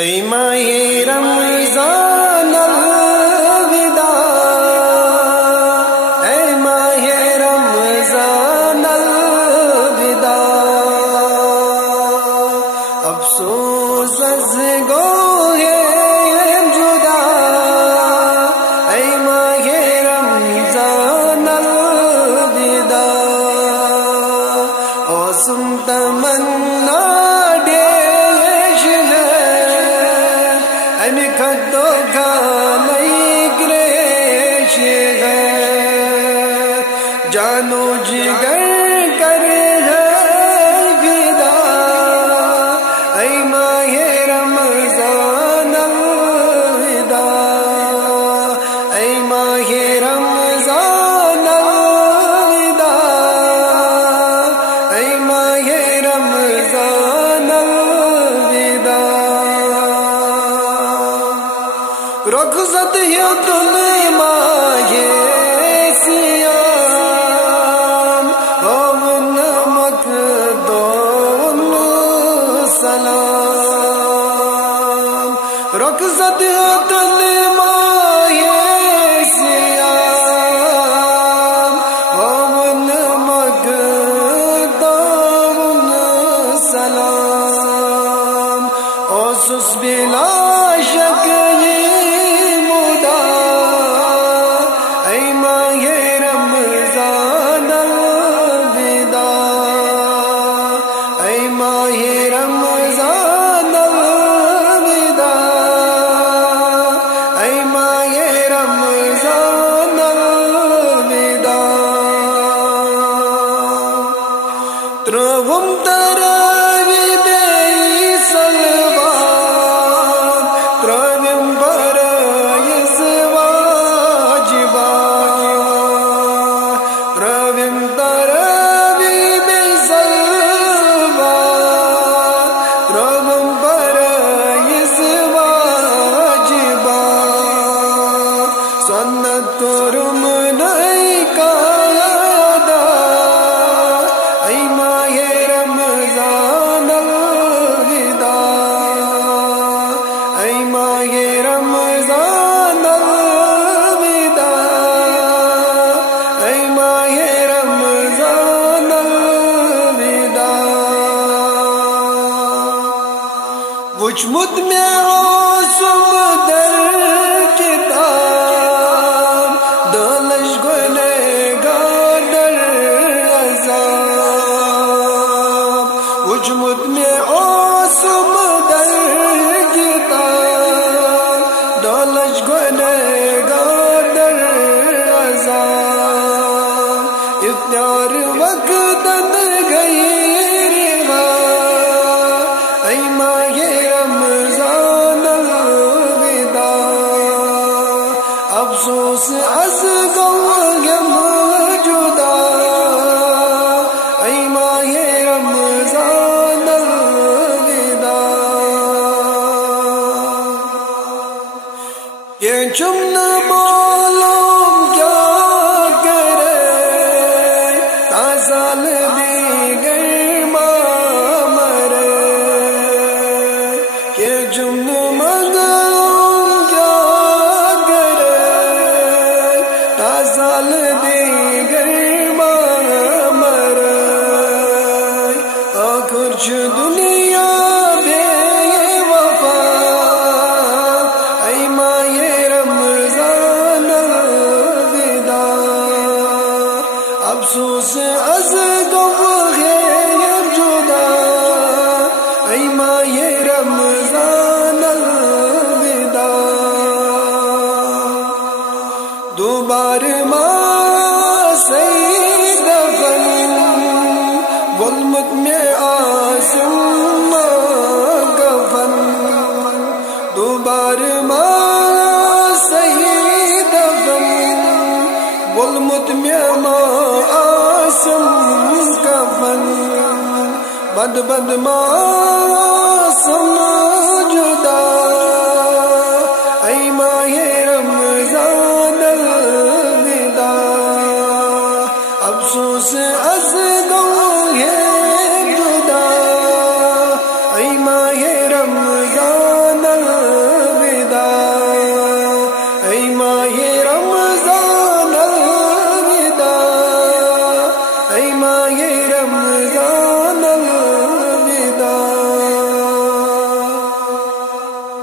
اے ماہ رمضان الوداع، اے ماہ رمضان الوداع، افسوس از گوہے جدا، اے ماہ رمضان الوداع، اوسم تمنا جانو جگر کر ہے فدا، اے ماہ رمضان الوداع، اے ماہ رمضان الوداع، اے ماہ رمضان الوداع، رخصت ہے تم ماہ رخصت تل ماہ سیام، ہم مقدم سلام، اوسس بلا شک مدعا، اے ماہ رمضان الوداع، اے ماہ رمضان تروم تراوی بے صلوات، تروم برائز واجبات، تروم تراوی بے صلوات، تروم برائز واجبات، سنت تروم نئی کا وجمد میں عاصم در کتاب، دلش گنے گادر عذاب، وجمد میں عاصم در کتاب، دلش گنے گادر عذاب، اختیار وقت گئی افسوس از غم جدا، اے ماہ رمضان الوداع، یہ چمن معلوم کیا کرے، تازال دیگر مرے، یہ چمن سال دیگر مر آخرچ دنیا بے وفا، اے ماہ رمضان الوداع، افسوس از غم جدا، اے ماہ رمضان الوداع، دوبار ظلمت میں آزم گفن، دوبار ماں سید دفن، ظلمت میں آزم گفن، بد ماں